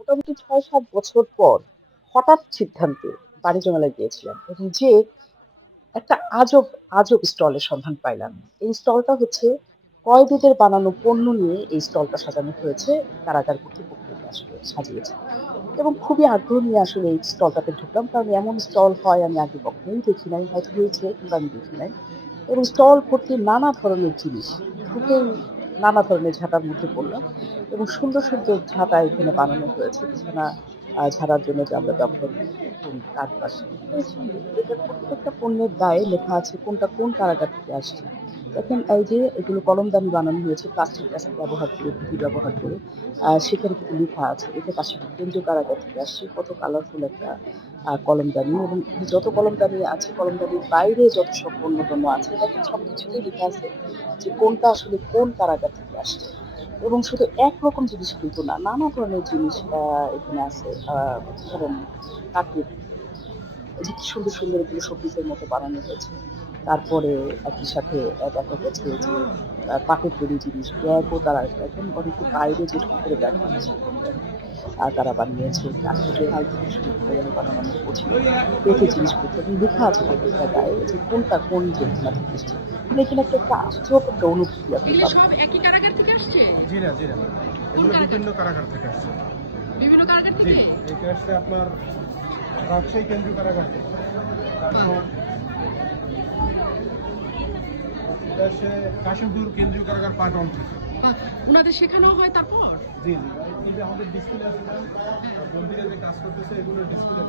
মোটামুটি ছয় সাত বছর পর হঠাৎ সিদ্ধান্তে বাণিজ্য মেলায় গিয়েছিলাম এবং যে একটা আজব আজব স্টলের সন্ধান পাইলাম। এই স্টলটা হচ্ছে কয়েদিদের বানানো পণ্য নিয়ে এই স্টলটা সাজানো হয়েছে, কারাগার কর্তৃপক্ষ এটা আসলে সাজিয়েছে। এবং খুবই আগ্রহ নিয়ে আসলে এই স্টলটাতে ঢুকলাম, কারণ এমন স্টল হয় আমি আগে কখনোই দেখি নাই, হয়তো হয়েছে, কিন্তু আমি দেখি নাই। এবং স্টল ভর্তি নানা ধরনের জিনিস, ঢুকেই নানা ধরনের ঝাঁটার মধ্যে পড়লাম এবং সুন্দর সুন্দর ঝাঁটা এখানে বানানো হয়েছে, বিছানা ঝাড়ার জন্য যে আমরা ব্যবহার করি তার পাশে। প্রত্যেকটা পণ্যের গায়ে লেখা আছে কোনটা কোন কারাগার থেকে আসছে। দেখেন এই যে এগুলো কলমদানি বানানো হয়েছে প্লাস্টিক প্লাস্টিক ব্যবহার করে, পুঁতি ব্যবহার করে সেখানে কিন্তু লেখা আছে এটা কাশ্মীর কেন্দ্রীয় কারাগার থেকে আসছে, কত কালারফুল একটা কলমদানি এবং যত কলমদানি আছে, কলমদানির বাইরে যত সব অন্যতম আছে দেখেন সব কিছুতেই লেখা আছে যে কোনটা আসলে কোন কারাগার থেকে আসছে। এবং শুধু একরকম জিনিস কিন্তু না, নানা ধরনের জিনিস এখানে আছে ধরেন কাঠের, যে কি সুন্দর সুন্দর এগুলো শোপিসের মতো বানানো হয়েছে। তারপরে একই সাথে দেখা গেছে যে পাটের তৈরি জিনিস ব্যাগও তারা এখন অনেকে বাইরে যে করে ব্যাগ বানাচ্ছে আর তারা বানিয়েছে। কাঠের হাল থেকে শুরু করে যেন বানানো অনেক কঠিন। পেটে জিনিসপত্র এবং লেখা আছে প্রত্যেকটা গায়ে যে কোনটা কোন জেলখানা থেকে এসছে। মানে এখানে একটা একটা আশ্চর্য একটা অনুভূতি আপনি পাবেন। একই কারাগার থেকে আসছে? জি না জি না। এগুলো বিভিন্ন কারাগার? থেকে আসছে। বিভিন্ন কারাগার জি থেকে? এটা আসছে আপনার রাজশাহী কেন্দ্রীয় কারাগার থেকে তারপর এটা আসছে কাশিমপুর কেন্দ্রীয় কারাগার পার্ট থেকে ওনাদের সেখানেও হয় তারপর? জি জি। আমাদের ডিসপ্লে আছে মন্দিরে যে কাজ করতেছে এগুলো ডিসপ্লে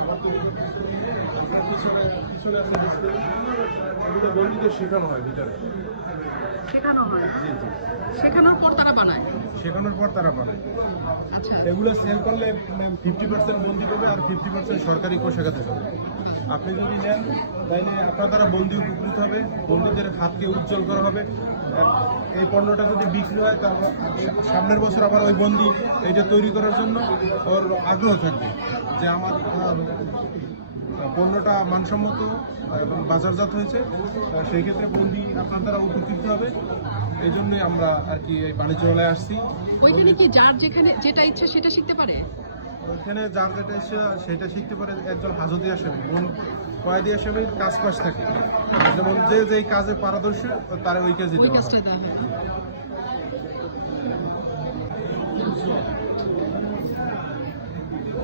আমার তো এগুলো আপনার এগুলো বন্দীদের শেখানো হয় ভিতরে। শেখানো হয়? জি জি। শেখানোর পর তারা বানায়? শেখানোর পর তারা বানায়। আচ্ছা। এগুলো সেল করলে ফিফটি পার্সেন্ট বন্দি পাবে আর ফিফটি পার্সেন্ট সরকারি কোষাগাতে যাবে আপনি যদি নেন তাহলে আপনার দ্বারা বন্দি উপকৃত হবে। বন্দীদের হাতকে উজ্জ্বল করা হবে। এই পণ্যটা যদি বিক্রি হয় তারপর সামনের বছর আবার ওই বন্দি এইটা তৈরি করার জন্য ওর আগ্রহ থাকবে যে আমার পণ্যটা মানসম্মত এবং বাজারজাত হয়েছে। সেই ক্ষেত্রে বন্দি আপনার দ্বারা উপকৃত হবে। এই জন্যই আমরা আর কি এই বাণিজ্য মেলায় আসছি। ওইখানে কি যার যেখানে যেটা ইচ্ছা সেটা শিখতে পারে? ওখানে যার যেটা ইচ্ছা সেটা শিখতে পারে। একজন হাজতি আসামি মন কয়েদি আসামির কাজ পাশ থাকে। যেমন যে যেই কাজে পারদর্শী তারা ওই দেওয়া হয়। কাজটা দেওয়া হয় দেখা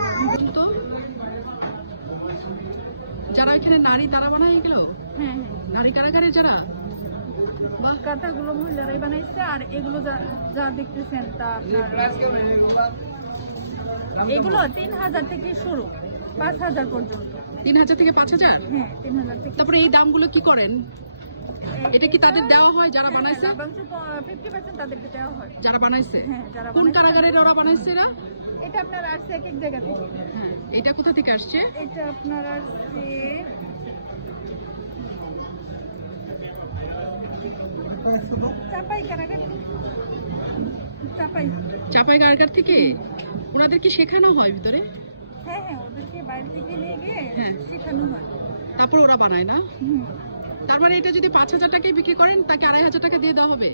যারা এখানে নারী তারা বানাই এগুলো? হ্যাঁ নারী কারাগারে যারা? বাহ। কাঁথাগুলো মহিলারাই বানাইছে আর এগুলো যা যা দেখতেছেন তা এগুলো তিন হাজার থেকে শুরু পাঁচ হাজার পর্যন্ত। তিন হাজার থেকে পাঁচ হাজার? হ্যাঁ তিন হাজার থেকে তারপরে এই দামগুলো কি করেন? এটা কি তাদের দেওয়া হয় যারা বানাইছে? তাদেরকে দেওয়া হয়। যারা বানাইছে? হ্যাঁ যারা কোন বানাইছে। কারাগারের ওরা বানাইছে এরা? এটা আপনার আসছে এক এক জায়গা থেকে। হ্যাঁ এটা কোথা থেকে আসছে? এটা আপনার আসছে চাপাই কারাগার। চাপাই। চাপাই কারাগার থেকে? ওনাদের কি শেখানো হয় ভিতরে? হ্যাঁ হ্যাঁ ওদেরকে বাইরে থেকে নিয়ে গিয়ে হ্যাঁ। শেখানো হয়। তারপর ওরা বানায় না? হুম। তার মানে এটা যদি পাঁচ হাজার টাকায় বিক্রি করেন তাকে আড়াই হাজার টাকা দিয়ে দেওয়া হবে?